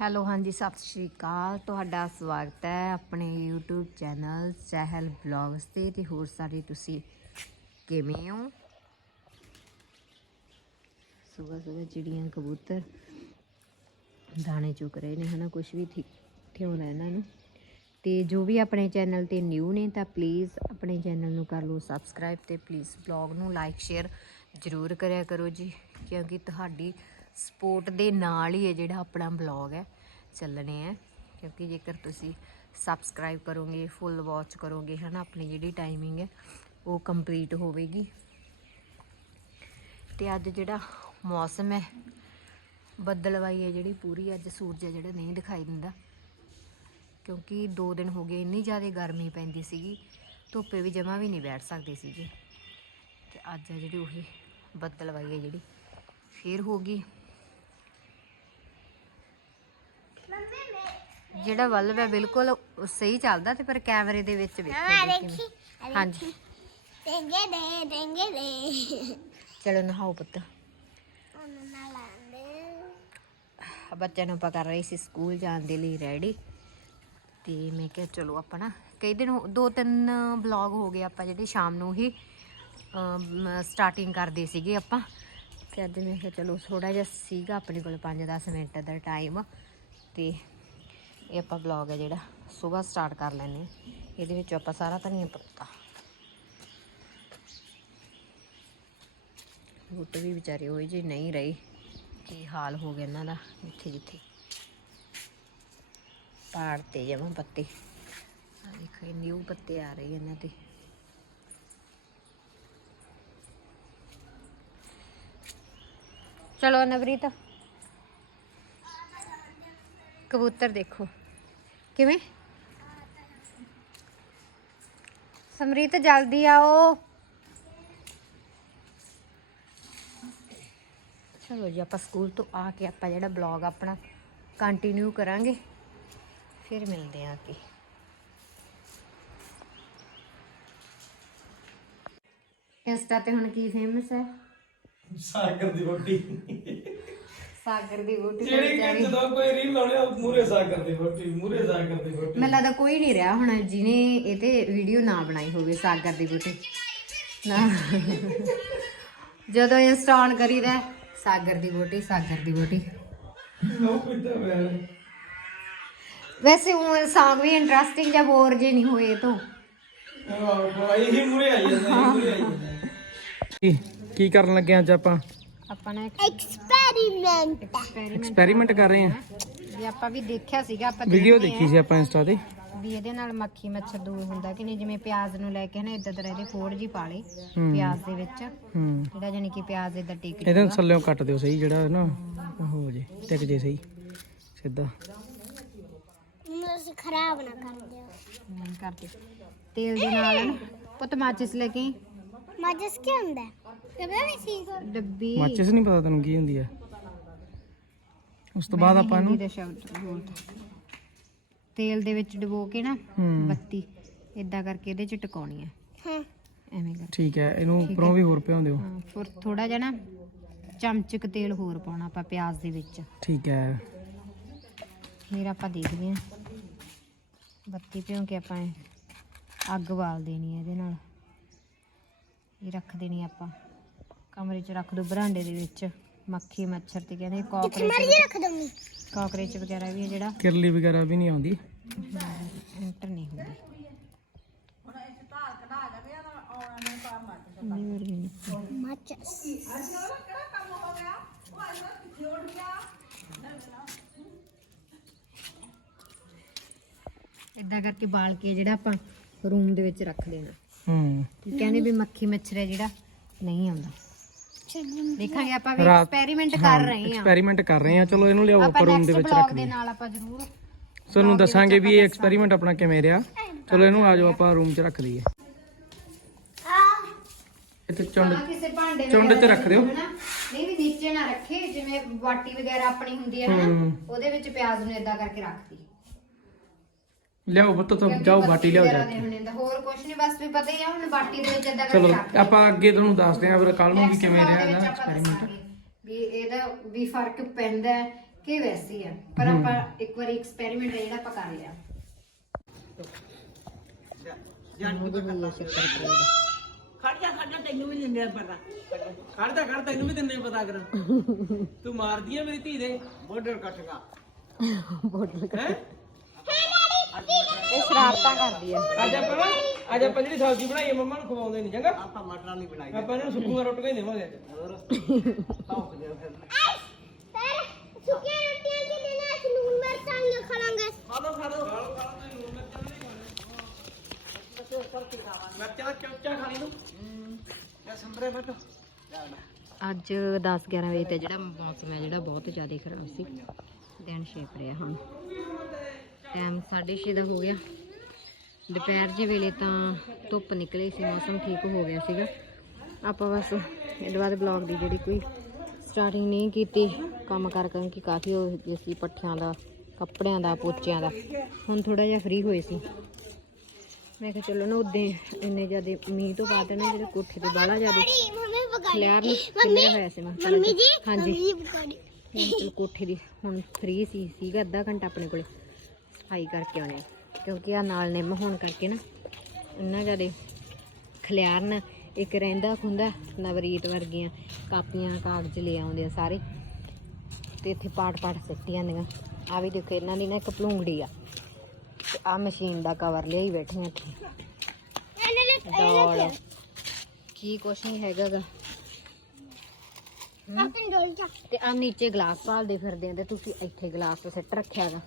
Hello, ਹਾਂਜੀ, ਸਤਿ ਸ਼੍ਰੀ ਅਕਾਲ। ਤੁਹਾਡਾ ਸਵਾਗਤ ਹੈ ਆਪਣੇ YouTube ਚੈਨਲ ਸਹਿਲ ਬਲੌਗਸ ਤੇ ਤੇ ਹੋਰ ਸਾਰੇ ਤੁਸੀਂ ਕਿਵੇਂ ਹੋ? ਸੁਬਹ ਸੁਬਹ ਚਿੜੀਆਂ, ਕਬੂਤਰ, ਦਾਣੇ ਚੁੱਕ ਰਹੇ ਨੇ, ਹਨਾ? ਕੁਝ ਵੀ ਠੀਕ ਠਿਉਣਾ ਇਹਨਾਂ ਨੂੰ। ਤੇ ਜੋ ਵੀ ਆਪਣੇ ਚੈਨਲ ਤੇ ਨਿਊ ਨੇ, ਤਾਂ ਪਲੀਜ਼ ਆਪਣੇ ਚੈਨਲ ਨੂੰ ਕਰ ਲਓ ਸਬਸਕ੍ਰਾਈਬ ਤੇ ਪਲੀਜ਼ ਬਲੌਗ ਨੂੰ ਲਾਈਕ ਸ਼ੇਅਰ ਜ਼ਰੂਰ ਕਰਿਆ ਕਰੋ ਜੀ, ਕਿਉਂਕਿ ਤੁਹਾਡੀ ਸਪੋਰਟ ਦੇ ਨਾਲ ਹੀ ਹੈ ਜਿਹੜਾ ਆਪਣਾ ਬਲੌਗ ਹੈ ਚੱਲਣੇ ਹੈ। ਕਿਉਂਕਿ ਜੇਕਰ ਤੁਸੀਂ ਸਬਸਕ੍ਰਾਈਬ ਕਰੋਗੇ ਫੁੱਲ ਵਾਚ ਕਰੋਗੇ, ਹਨਾ, ਆਪਣੀ ਜਿਹੜੀ ਟਾਈਮਿੰਗ ਹੈ, ਉਹ ਕੰਪਲੀਟ ਹੋਵੇਗੀ। ਤੇ ਅੱਜ ਜਿਹੜਾ ਮੌਸਮ ਹੈ, ਬੱਦਲਵਾਈ ਹੈ ਜਿਹੜੀ ਪੂਰੀ, ਅੱਜ ਸੂਰਜ ਹੈ ਜਿਹੜਾ ਨਹੀਂ ਦਿਖਾਈ ਦਿੰਦਾ। ਕਿਉਂਕਿ 2 ਦਿਨ ਹੋ ਗਏ, ਇੰਨੀ ਜ਼ਿਆਦਾ ਗਰਮੀ ਪੈਂਦੀ ਸੀਗੀ, ਧੁੱਪੇ ਵੀ ਜਮਾ ਵੀ ਨਹੀਂ ਬੈਠ ਸਕਦੇ ਸੀਗੇ। ਤੇ ਅੱਜ ਹੈ ਜਿਹੜੀ ਉਹੀ ਬੱਦਲਵਾਈ ਹੈ ਜਿਹੜੀ, ਫੇਰ ਹੋ ਗਈ ਜਿਹੜਾ ਬਲਬ ਹੈ ਬਿਲਕੁਲ ਸਹੀ ਚੱਲਦਾ ਤੇ ਪਰ ਕੈਮਰੇ ਦੇ ਵਿੱਚ ਵੇਖੋ ਜੀ ਕਿਵੇਂ। ਹਾਂਜੀ। ਦੇਂਗੇ ਦੇ ਦੇਂਗੇ ਦੇ। ਚਲੋ ਨਹਾਓ ਪੁੱਤ। ਉਹਨਾਂ ਨਾਲ ਆਂਦੇ ਬੱਚਿਆਂ ਨੂੰ ਆਪਾਂ ਕਰ ਰਹੇ ਸੀ ਸਕੂਲ ਜਾਣ ਦੇ ਲਈ ਰੈਡੀ। ਤੇ ਮੈਂ ਕਿਹਾ ਚਲੋ ਆਪਾਂ ਨਾ ਕਈ ਦਿਨ ਹੋ- ਦੋ ਤਿੰਨ ਬਲੌਗ ਹੋ ਗਏ ਆਪਾਂ ਜਿਹੜੇ ਸ਼ਾਮ ਨੂੰ ਹੀ ਸਟਾਰਟਿੰਗ ਕਰਦੇ ਸੀਗੇ ਆਪਾਂ। ਤੇ ਅੱਜ ਮੈਂ ਕਿਹਾ ਚਲੋ ਥੋੜਾ ਜਿਹਾ ਸੀਗਾ ਆਪਣੇ ਕੋਲ 5-10 ਮਿੰਟ ਦਾ ਟਾਈਮ ਤੇ ਇਹ ਆਪਾਂ ਬਲੌਗ ਹੈ ਜਿਹੜਾ, ਸਵੇਰ ਸਟਾਰਟ ਕਰ ਲੈਨੇ ਇਹਦੇ ਵਿੱਚ ਆਪਾਂ ਸਾਰਾ ਧਨੀਆ ਪੱਤਾ। ਬੂਟ ਵੀ ਵਿਚਾਰੇ ਹੋਏ ਜੀ ਨਹੀਂ ਰਹੇ, ਕੀ ਹਾਲ ਹੋ ਗਿਆ ਇਹਨਾਂ ਦਾ, ਜਿੱਥੇ ਜਿੱਥੇ। ਪਾੜ ਤੇ ਜਮਾਂ ਪੱਤੇ। ਆ ਦੇਖੋ, ਇਹ ਨਿਊ ਪੱਤੇ ਆ ਰਹੇ ਇਹਨਾਂ ਤੇ। ਚਲੋ ਨਵਰੀਤ। ਕਬੂਤਰ ਦੇਖੋ। ਕਿਵੇਂ? ਸਮਰੀਤ, ਜਲਦੀ ਆਓ। ਚਲੋ ਜੀ, ਆਪਾਂ ਸਕੂਲ ਤੋਂ ਆ ਕੇ ਆਪਾਂ ਜਿਹੜਾ ਬਲੌਗ ਆਪਣਾ ਕੰਟੀਨਿਊ ਕਰਾਂਗੇ। ਫਿਰ ਮਿਲਦੇ ਆਂ ਕਿ ਇੰਸਟਾ ਤੇ ਹੁਣ ਕੀ ਫੇਮਸ ਹੈ? ਸਾਗਰ ਦੀ ਰੋਟੀ। ਸਾਗਰ ਦੀ ਬੋਟੀ ਜਿਹੜੀ ਕਿ ਜਦੋਂ ਕੋਈ ਰੀਲ ਲਾਉਣੇ ਮੂਰੇ ਸਾਗਰ ਦੀ ਰੋਟੀ ਮੂਰੇ ਸਾਗਰ ਦੀ ਰੋਟੀ ਮੈਨੂੰ ਲੱਗਦਾ ਕੋਈ ਨਹੀਂ ਰਿਹਾ ਹੁਣ ਜਿਹਨੇ ਇਹ ਤੇ ਵੀਡੀਓ ਨਾ ਬਣਾਈ ਹੋਵੇ ਸਾਗਰ ਦੀ ਬੋਟੀ ਨਾ। ਜਦੋਂ ਇੰਸਟਾ ਔਨ ਕਰੀਦਾ ਸਾਗਰ ਦੀ ਬੋਟੀ ਸਾਗਰ ਦੀ ਕਿੱਦਾਂ ਵੈਲ ਵੈਸੇ ਉਹ Song ਵੀ ਇੰਟਰਸਟਿੰਗ ਜਾਂ ਬੋਰ ਜੇ ਨਹੀਂ ਹੋਏ ਤੋਂ। ਆਹ ਇਹ ਮੂਰੇ ਆਈ ਜਾਂਦਾ ਇਹ ਮੂਰੇ ਆਈ ਜਾਂਦਾ। ਕੀ ਕੀ ਕਰਨ ਲੱਗੇ ਅੱਜ ਆਪਾਂ? ਆਪਾਂ ਨੇ ਐਕਸਪੈਰੀਮੈਂਟ ਐਕਸਪੈਰੀਮੈਂਟ ਐਕਸਪੈਰੀਮੈਂਟ ਕਰ ਰਹੇ ਹਾਂ। ਵੀ ਆਪਾਂ ਵੀ ਦੇਖਿਆ ਸੀਗਾ ਆਪਾਂ ਵੀਡੀਓ ਦੇਖਦੇ ਦੇਖੀ ਸੀ ਆਪਾਂ ਇੰਸਟਾ ਤੇ। ਹਾਂ ਵੀ ਇਹਦੇ ਨਾਲ ਮੱਖੀ ਮੱਛਰ ਦੂਰ ਹੁੰਦਾ ਕਿ ਨਹੀਂ ਜਿਵੇਂ ਪਿਆਜ਼ ਨੂੰ ਲੈ ਕੇ ਨਾ ਇਦਾਂ ਤਰ੍ਹਾਂ ਦੇ ਫੋੜ ਜੀ ਪਾ ਲੇ ਹੂੰ। ਪਿਆਜ਼ ਦੇ ਵਿੱਚ। ਹੂੰ। ਜਿਹੜਾ ਜਾਨੀ ਕਿ ਪਿਆਜ਼ ਇਦਾਂ ਟਿਕ ਇਹਦੇ ਨੂੰ ਥੱਲੇੋਂ ਕੱਟ ਦਿਓ ਸਹੀ ਜਿਹੜਾ ਨਾ ਉਹ ਹੋ ਜੇ ਟਿਕ ਜੇ ਸਹੀ। ਸਿੱਧਾ। ਖਰਾਬ ਨਾ ਕਰ ਦਿਓ। ਨਹੀਂ ਕਰਦੇ ਤੇਲ ਦੇ ਨਾਲ ਨਾ ਪੁੱਤ ਮਾਚਿਸ ਲੈ ਕੇ ਆਈ। ਮਾਜਸ ਕੀ ਹੁੰਦਾ? ਕਦੇ ਨਹੀਂ ਸੀ ਡੱਬੀ ਮਾਚਿਸ ਨਹੀਂ ਪਤਾ ਤੈਨੂੰ ਕੀ ਹੁੰਦੀ ਹੈ ਉਸ ਤੋਂ ਬਾਅਦ ਆਪਾਂ ਇਹਨੂੰ ਦਾ ਸ਼ਬਦ ਬੋਲਦਾ ਤੇਲ ਦੇ ਵਿੱਚ ਡੁਬੋ ਕੇ ਨਾ ਹੂੰ। ਬੱਤੀ ਇਦਾਂ ਕਰਕੇ ਇਹਦੇ ਚ ਟਿਕਾਉਣੀ ਹੈ ਹਾਂ। ਐਵੇਂ ਕਰ। ਠੀਕ ਹੈ ਇਹਨੂੰ ਉੱਪਰੋਂ ਵੀ ਹੋਰ ਭਿਉਂ ਦਿਓ ਹਾਂ ਫਿਰ ਥੋੜਾ ਜਿਹਾ ਨਾ ਚਮਚਕ ਤੇਲ ਹੋਰ ਪਾਉਣਾ ਆਪਾਂ ਪਿਆਜ਼ ਦੇ ਵਿੱਚ। ਠੀਕ ਹੈ। ਫਿਰ ਆਪਾਂ ਦੇਖਦੇ ਹਾਂ। ਬੱਤੀ ਭਿਉਂ ਕੇ ਆਪਾਂ ਅੱਗ ਬਾਲ ਦੇਣੀ ਹੈ ਇਹਦੇ ਨਾਲ। ਇਹ ਰੱਖ ਦੇਣੀ ਆਪਾਂ। ਕਮਰੇ 'ਚ ਰੱਖ ਦੋ ਬਰਾਂਡੇ ਦੇ ਵਿੱਚ ਮੱਖੀ ਮੱਛਰ ਤੇ ਕਹਿੰਦੇ ਕਾਕਰੇਚ ਰੱਖ ਦੂੰਗੀ ਕਾਕਰੇਚ ਵਗੈਰਾ ਵੀ ਹੈ ਜਿਹੜਾ। ਕਿਰਲੀ ਵਗੈਰਾ ਵੀ ਨਹੀਂ ਆਉਂਦੀ। ਐਂਟਰ ਨਹੀਂ ਹੁੰਦੀ। ਏਦਾਂ ਕਰਕੇ ਬਾਲ ਕੇ ਜਿਹੜਾ ਆਪਾਂ ਰੂਮ ਦੇ ਵਿੱਚ ਰੱਖ ਦੇਣਾ। ਹੂੰ। ਕਹਿੰਦੇ ਵੀ ਮੱਖੀ ਮੱਛਰ ਹੈ ਜਿਹੜਾ ਨਹੀਂ ਆਉਂਦਾ। ਦੇਖਾਂਗੇ ਆਪਾਂ ਵੀ ਰਾਤ- ਐਕਸਪੈਰੀਮੈਂਟ ਕਰ ਰਹੇ ਹਾਂ। ਐਕਸਪੈਰੀਮੈਂਟ ਕਰ ਰਹੇ ਹਾਂ। ਚਲੋ ਇਹਨੂੰ ਲਿਆਓ ਆਪਾਂ ਰੂਮ ਦੇ ਵਿੱਚ ਰੱਖ ਦੇ ਦਈਏ ਨਾਲ ਆਪਾਂ ਜ਼ਰੂਰ ਤੁਹਾਨੂੰ ਦੱਸਾਂਗੇ ਵੀ ਇਹ ਐਕਸਪੈਰੀਮੈਂਟ ਆਪਣਾ ਕਿਵੇਂ ਰਿਹਾ। ਚਲੋ ਇਹਨੂੰ ਆਜੋ ਆਪਾਂ ਰੂਮ 'ਚ ਰੱਖ ਦਈਏ ਆ ਇੱਥੇ ਚੁੰਡ ਆਪਾਂ ਕਿਸੇ ਭਾਂਡੇ ਚੁੰਡ 'ਚ ਰੱਖ ਦਿਓ। ਹਨਾ? ਨਹੀਂ ਵੀ ਨੀਚੇ ਨਾ ਰੱਖੇ ਜਿਵੇਂ ਵਾਟੀ ਵਗੈਰਾ ਆਪਣੀ ਹੁੰਦੀ ਹੈ ਨਾ ਹੂੰ। ਉਹਦੇ ਵਿੱਚ ਪਿਆਜ਼ ਨੂੰ ਏਦਾਂ ਕਰਕੇ ਰੱਖਦੀ ਲਿਆਓ ਬੱਤੋ ਤਾਂ ਜਾਓ ਬਾਟੀ ਲਿਆਓ ਜਾ ਤਾਂ ਹੋਰ ਕੁਝ ਨਹੀਂ ਬਸ ਵੀ ਪਤਾ ਹੀ ਆ ਹੁਣ ਬਾਟੀ ਦੇ ਵਿੱਚ ਏਦਾਂ ਚਲੋ ਆਪਾਂ ਅੱਗੇ ਤੁਹਾਨੂੰ ਦੱਸਦੇ ਹਾਂ ਫਿਰ ਕੱਲ ਨੂੰ ਵੀ ਕਿਵੇਂ ਰਿਹਾ ਇਹਦਾ ਐਕਸਪੈਰੀਮੈਂਟ ਵੀ ਇਹਦਾ ਵੀ ਫ਼ਰਕ ਪੈਂਦਾ ਹੈ ਕਿ ਵੈਸੀ ਆ। ਪਰ ਆਪਾਂ ਇੱਕ ਵਾਰੀ ਐਕਸਪੈਰੀਮੈਂਟ ਜਿਹੜਾ ਆਪਾਂ ਕਰ ਲਿਆ। ਖੜ ਜਾ ਖੜ ਜਾ ਤੈਨੂੰ ਵੀ ਦਿੰਦੇ ਆ ਪਤਾ। ਖੜ ਜਾ ਖੜ ਤੈਨੂੰ ਵੀ ਦਿੰਦੇ ਆ ਪਤਾ ਕਰ ਤੂੰ ਮਾਰਦੀ ਆ ਮੇਰੀ ਧੀ ਦੇ। ਬਾਰਡਰ ਕੱਟਗਾ ਹੈ? ਇਹ ਸ਼ਰਾਰਤਾਂ ਕਰਦੀ ਆ। ਅੱਜ ਆਪਾਂ ਨਾ ਅੱਜ ਆਪਾਂ ਜਿਹੜੀ ਸਬਜ਼ੀ ਬਣਾਈ ਹੈ ਮੰਮਾ ਨੂੰ ਖਵਾਉਂਦੇ ਨਹੀਂ ਚੰਗਾ? ਆਪਾਂ ਮਟਰਾਂ ਨਹੀਂ ਬਣਾਈ ਆਪਾਂ ਇਹਨੂੰ ਸੁੱਕੂਆਂ ਰੋਟੀਆਂ ਹੀ ਦੇਵਾਂਗੇ ਅੱਜ। ਹੋਰ? ਪਰ ਸੁੱਕੀਆਂ ਰੋਟੀਆਂ ਚ ਲੈਣਾ ਅਸੀਂ ਲੂਣ ਮਿਰਚਾਂ ਨਹੀਂ ਖਾਵਾਂਗੇ ਖਾ ਲਓ ਖਾ ਲਓ ਖਾ ਲਓ ਖਾ ਲਓ ਤੁਸੀਂ ਮਿਰਚਾਂ ਨਹੀਂ ਖਾਣੇ ਮਿਰਚਾਂ ਚਮਚਾ ਖਾਣੀ ਨੂੰ ਇਹ ਸੰਭਰੇ ਬਟੋ ਅੱਜ 10 11 ਵਜੇ ਤੇ ਜਿਹੜਾ ਮੌਸਮ ਹੈ ਜਿਹੜਾ ਬਹੁਤ ਜ਼ਿਆਦਾ ਖਰਾਬ ਸੀ ਦਿਨ ਛੇਪ ਰਿਹਾ ਹੁਣ। ਟਾਈਮ 6:30 ਦਾ ਹੋ ਗਿਆ। ਦੁਪਹਿਰ ਦੇ ਵੇਲੇ ਤਾਂ ਧੁੱਪ ਨਿਕਲੀ ਸੀ ਮੌਸਮ ਠੀਕ ਹੋ ਗਿਆ ਸੀਗਾ। ਆਪਾਂ ਬਸ ਇਹਦੇ ਬਾਅਦ ਬਲੌਗ ਦੀ ਜਿਹੜੀ ਕੋਈ ਸਟਾਰਟਿੰਗ ਨਹੀਂ ਕੀਤੀ ਕੰਮ ਕਰ ਕਰਕੇ ਕਾਫੀ ਹੋ ਗਏ ਸੀ ਪੱਠਿਆਂ ਦਾ ਕੱਪੜਿਆਂ ਦਾ ਪੋਚਿਆਂ ਦਾ। ਹੁਣ ਥੋੜਾ ਜਿਹਾ ਫ੍ਰੀ ਹੋਏ ਸੀ। ਮੈਂ ਕਿਹਾ ਚਲੋ ਨਾ ਉਦੋਂ ਇੰਨੇ ਜ਼ਿਆਦਾ ਮੀਂਹ ਤੋਂ ਬਾਅਦ ਨਾ ਜਿਹੜੇ ਕੋਠੇ ਤੇ ਬਾਹਲਾ ਜ਼ਿਆਦਾ ਖਲਿਆਰ ਨੂੰ ਖਿਲਰਿਆ ਹੋਇਆ ਸੀ ਮੈਂ ਜੀ ਹਾਂਜੀ। ਕੋਠੇ ਦੀ ਹੁਣ ਫ੍ਰੀ ਸੀ ਸੀਗਾ ਅੱਧਾ ਘੰਟਾ ਆਪਣੇ ਕੋਲੇ। ਸਫ਼ਾਈ ਕਰਕੇ ਆਉਣੇ। ਕਿਉਂਕਿ ਆ ਨਾਲ ਨਿੰਮ ਹੋਣ ਕਰਕੇ ਨਾ ਇੰਨਾ ਜ਼ਿਆਦਾ ਖਲਿਆਰਨ ਇੱਕ ਰਹਿੰਦਾ ਖੁੰਦਾ ਨਵਰੀਤ ਵਰਗੀਆਂ ਕਾਪੀਆਂ ਕਾਗਜ਼ ਲੈ ਆਉਂਦੇ ਆ ਸਾਰੇ। ਤੇ ਇੱਥੇ ਪਾਟ ਪਾਟ ਸਿੱਟੀ ਜਾਂਦੀਆਂ। ਆ ਵੀ ਦੇਖੋ ਇਹਨਾਂ ਦੀ ਨਾ ਇੱਕ ਭਲੂੰਗੜੀ ਆ। ਤੇ ਆ ਮਸ਼ੀਨ ਦਾ ਕਵਰ ਲਿਆਈ ਬੈਠੇ ਆ ਇੱਥੇ। ਡੋਲ। ਕੀ ਕੁਛ ਨਹੀਂ ਹੈਗਾ ਗਾ ਆਪਣੀ ਡੋਲ ਚ ਤੇ ਆ ਨੀਚੇ ਗਲਾਸ ਭਾਲਦੇ ਫਿਰਦੇ ਆ ਤੇ ਤੁਸੀਂ ਇੱਥੇ ਗਲਾਸ ਸਿੱਟ ਰੱਖਿਆ ਗਾ।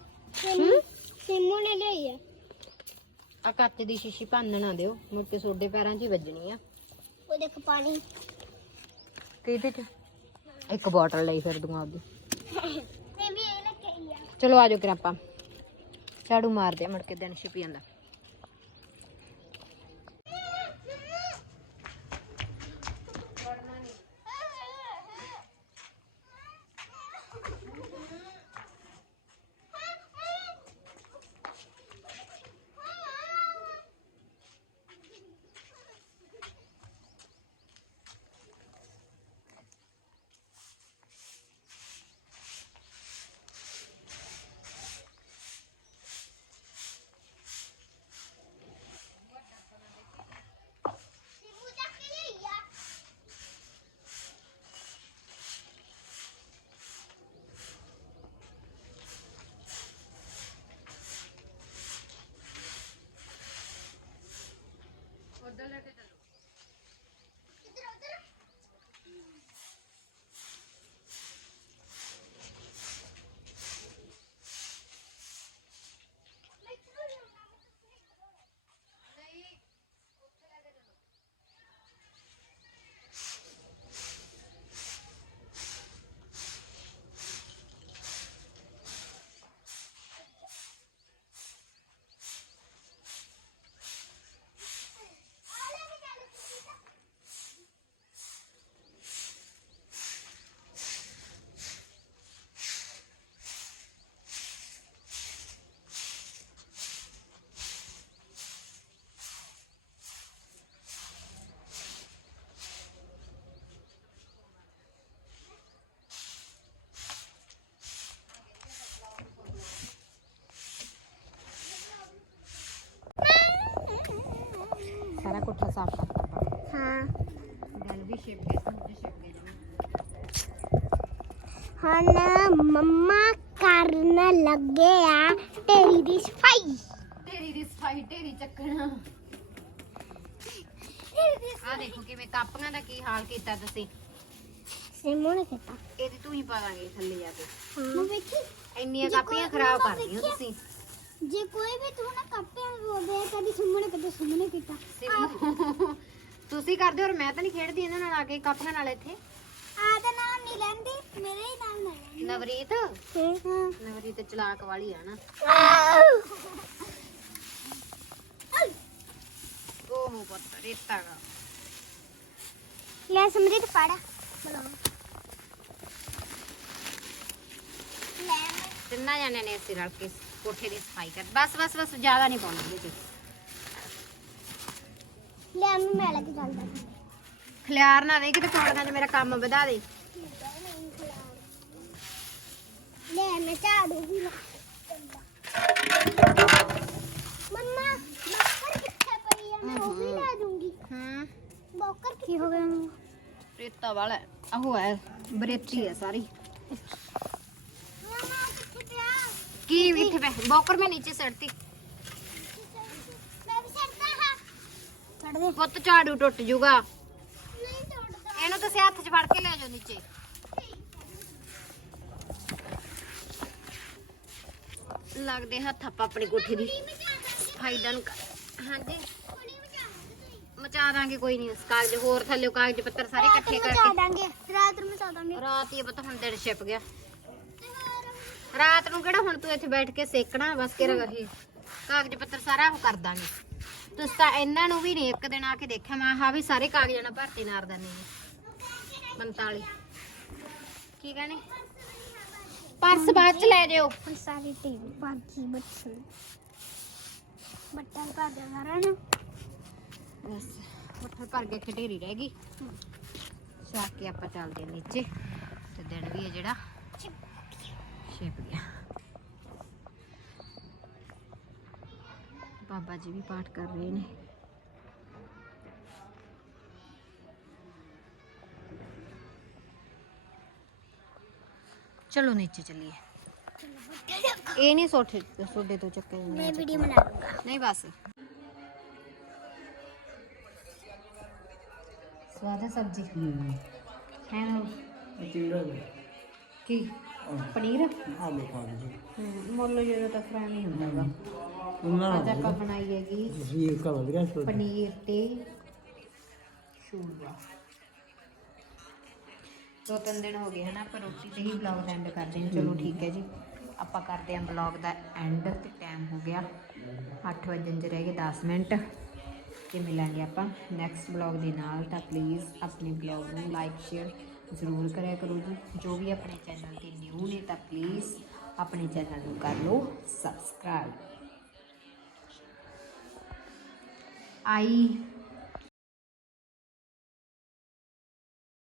ਸਿਮੂ ਨੇ ਲਈ ਹੈ ਆ ਕੱਚ ਦੀ ਸ਼ੀਸ਼ੀ ਭੰਨ ਨਾ ਦਿਓ ਮੁੜ ਕੇ ਸੋਡੇ ਪੈਰਾਂ 'ਚ ਹੀ ਵੱਜਣੀ ਆ। ਉਹ ਦੇਖ ਪਾਣੀ। ਕਿਹਦੇ 'ਚ? ਇੱਕ ਬੋਟਲ ਲਈ ਫਿਰ ਦੂੰਗਾ ਆਪਦੀ। ਮੈਂ ਵੀ ਇਹ ਲੈ ਕੇ ਆਈ ਆ। ਚਲੋ ਆਜੋ ਕਰ ਆਪਾਂ। ਝਾੜੂ ਮਾਰਦੇ ਆ ਮੁੜ ਕੇ ਦਿਨ ਛਿਪ ਜਾਂਦਾ। ਹੁਣ ਮੰਮਾ ਕਰਨ ਲੱਗੇ ਆ ਤੇਰੀ ਦੀ ਸਫ਼ਾਈ। ਤੇਰੀ ਦੀ ਸਫ਼ਾਈ ਢੇਰੀ ਚੱਕਣਾ। ਆ ਦੇਖੋ ਕਿਵੇਂ ਕਾਪੀਆਂ ਦਾ ਕੀ ਹਾਲ ਕੀਤਾ ਤੁਸੀਂ। ਸਿਮੂ ਨੇ ਕੀਤਾ ਇਹਦੀ ਤੂੰ ਹੀ ਪਾ ਦਾਂਗੇ ਥੱਲੇ ਜਾ ਕੇ। ਹਾਂ। ਵੇਖੀ ਇੰਨੀਆਂ ਜੇ ਕਾਪੀਆਂ ਕੋਈ ਖਰਾਬ? ਤੁਸੀਂ। ਜੇ ਕੋਈ ਵੀ ਤੂੰ ਨਾ ਕੱਪੇ ਬੋਲਦੇ ਕਦੀ ਸਿਮੂ ਨੇ ਕਦੇ ਸਿਮੂ ਨੇ ਕੀਤਾ ਸਿਮੂ ਤੁਸੀਂ ਕਰਦੇ ਔਰ ਮੈਂ ਤਾਂ ਨਹੀਂ ਖੇਡਦੀ ਇਹਨਾਂ ਨਾਲ ਆ ਕੇ ਕਾਪੀਆਂ ਨਾਲ ਇੱਥੇ। ਆ ਦਾ ਨਾਮ ਨਹੀਂ ਲੈਂਦੀ ਮੇਰੇ ਹੀ ਨਾਮ ਲੈ ਲੈਂਦੀ। ਨਵਰੀਤ? ਹਾਂ। ਨਵਰੀਤ ਚਲਾਕ ਵਾਲੀ ਆ ਨਾ। ਓਹੋ ਪੁੱਤ ਰੇਤਾ ਗਾ। ਲੈ ਸਮਰੀਤ ਪੜ ਲੈ। ਤਿੰਨਾਂ ਜਾਣਿਆਂ ਨੇ ਅਸੀਂ ਰਲ ਕੇ ਕੋਠੇ ਦੀ ਸਫ਼ਾਈ ਕਰ ਬਸ ਬਸ ਬਸ ਜ਼ਿਆਦਾ ਨਹੀਂ ਪਾਉਣਾ ਇਹਦੇ ਚ ਲੈ ਮੈਂ ਮੈਂ ਲੈ ਕੇ ਚੱਲਦਾ ਖਲਿਆਰ ਨਾ ਦੇ ਕਿਤੇ ਪੌੜੀਆਂ 'ਚ ਮੇਰਾ ਕੰਮ ਵਧਾ ਦੇ। ਲੈ ਮੈਂ ਝਾੜੂ ਵੀ ਲਾ ਮੰਮਾ ਬੱਕਰ ਕਿੱਥੇ ਪਈ ਆ? ਮੈਂ ਉਹ ਵੀ ਲੈ ਦੂੰਗੀ ਹਾਂ। ਬੱਕਰ ਕੀ ਹੋ ਗਿਆ? ਰੇਤਾ ਵਾਲਾ ਆਹੋ ਹੈ ਬਰੇਤੀ ਹੈ ਸਾਰੀ। ਮੰਮਾ ਕਿੱਥੇ ਪਿਆ? ਕੀ ਇੱਥੇ ਬੋਕਰ ਮੈਂ ਨੀਚੇ ਸੜਤੀ ਮੈਂ ਵੀ ਛੱਡਦਾ ਹਾਂ ਦੇ। ਪੁੱਤ ਝਾੜੂ ਟੁੱਟ ਜੂਗਾ। ਨਹੀਂ ਇਹਨੂੰ ਤੁਸੀਂ ਹੱਥ 'ਚ ਫੜ ਕੇ ਲੈ ਜਾਓ ਨੀਚੇ। ਲੱਗਦੇ ਹੱਥ ਆਪਾਂ ਆਪਣੀ ਕੋਠੀ ਦੀ। ਫਾਇਦਾ ਨੂੰ ਕਰ- ਹਾਂਜੀ। ਮਚਾ ਦਾਂਗੇ ਕੋਈ ਨਹੀਂ ਕਾਗਜ਼ ਹੋਰ ਥੱਲੇ ਕਾਗਜ਼ ਪੱਤਰ ਸਾਰੇ ਇਕੱਠੇ ਮਚਾ ਕਰਕੇ। ਦਾਂਗੇ ਰਾਤ ਨੂੰ ਮਚਾ ਦਾਂਗੇ। ਰਾਤ ਹੀ ਪਤਾ ਹੁਣ ਦਿਨ ਛਿਪ ਗਿਆ। ਰਾਤ ਨੂੰ ਕਿਹੜਾ ਹੁਣ ਤੂੰ ਇੱਥੇ ਬੈਠ ਕੇ ਸੇਕਣਾ ਬਸ ਕਿ ਰਹੇ ਕਾਗਜ਼ ਪੱਤਰ ਸਾਰਾ ਉਹ ਕਰ ਦਾਂਗੇ। ਤੁਸੀਂ ਤਾਂ ਇਹਨਾਂ ਨੂੰ ਵੀ ਇੱਕ ਦਿਨ ਆ ਕੇ ਦੇਖਿਆ। ਮੈਂ ਹਾਂ ਵੀ ਸਾਰੇ ਕਾਗਜ਼ਾਂ ਨਾਲ ਭਰਤੀ ਨਾਰ ਦਨੇ 45 ਕੀ ਕਹਣੇ? ਪਰਸ ਬਾਅਦ ਚ ਲੈ ਜਿਓ ਸਾਰੀ ਟੀਵੀ ਪਾਜੀ ਬੱਚੇ। ਬੱਟਾ ਪਾ ਦੇ ਸਾਰਾ ਨਾ। ਬਸ ਉੱਥੇ ਭਰ ਕੇ ਖਟੇਰੀ ਰਹਿ ਗਈ। ਕੇ ਆਪਾਂ ਚੱਲਦੇ ਨੀਚੇ। ਤੇ ਦਿਨ ਵੀ ਹੈ ਜਿਹੜਾ ਛਿਪ ਗਿਆ। ਬਾਬਾ ਜੀ ਵੀ ਪਾਠ ਕਰ ਰਹੇ ਨੇ ਚਲੋ ਨੀਚੇ ਚੱਲੀਏ ਇਹ ਨਹੀਂ ਸੋਠੇ ਸੋਡੇ ਤੋਂ ਚੱਕੇ ਮੈਂ ਵੀਡੀਓ ਬਣਾ ਲੂੰਗਾ ਨਹੀਂ ਬਸ ਸਵਾਦ ਹੈ ਸਬਜ਼ੀ ਹੈ ਨਾ ਕੀ ਪਨੀਰ ਆਲੂ ਖਾ ਲਓ ਹਮ, ਮੁੱਲ ਜਿਹੜਾ ਤਾਂ ਫਰਾਂ ਨਹੀਂ ਹੁੰਦਾਗਾ ਉਹਨਾਂ ਅੱਜ ਆਪਾਂ ਬਣਾਈ ਹੈਗੀ ਕਾ ਵਧੀਆ ਪਨੀਰ ਤੇ ਸ਼ੂਰਬਾ। ਦੋ ਤਿੰਨ ਦਿਨ ਹੋ ਗਏ ਹਨਾ ਆਪਾਂ ਰੋਟੀ ਤੇ ਹੀ ਵਲੌਗ ਦਾ ਐਂਡ ਕਰਦੇ ਹਾਂ। ਚਲੋ ਠੀਕ ਹੈ ਜੀ। ਆਪਾਂ ਕਰਦੇ ਹਾਂ ਵਲੌਗ ਦਾ ਐਂਡ ਤੇ ਟਾਈਮ ਹੋ ਗਿਆ। 8 ਵਜੇ ਚ ਰਹਿ ਗਏ 10 ਮਿੰਟ। ਤੇ ਮਿਲਾਂਗੇ ਆਪਾਂ ਨੈਕਸਟ ਵਲੌਗ ਦੇ ਨਾਲ। ਤਾਂ ਪਲੀਜ਼ ਆਪਣੇ ਵਲੌਗ ਨੂੰ ਲਾਈਕ ਸ਼ੇਅਰ ਜ਼ਰੂਰ ਕਰਿਆ ਕਰੋ ਜੀ। ਜੋ ਵੀ ਆਪਣੇ ਚੈਨਲ ਤੇ ਨਿਊ ਨੇ ਤਾਂ ਪਲੀਜ਼ ਆਪਣੇ ਚੈਨਲ ਨੂੰ ਕਰ ਲਓ ਸਬਸਕ੍ਰਾਈਬ Aí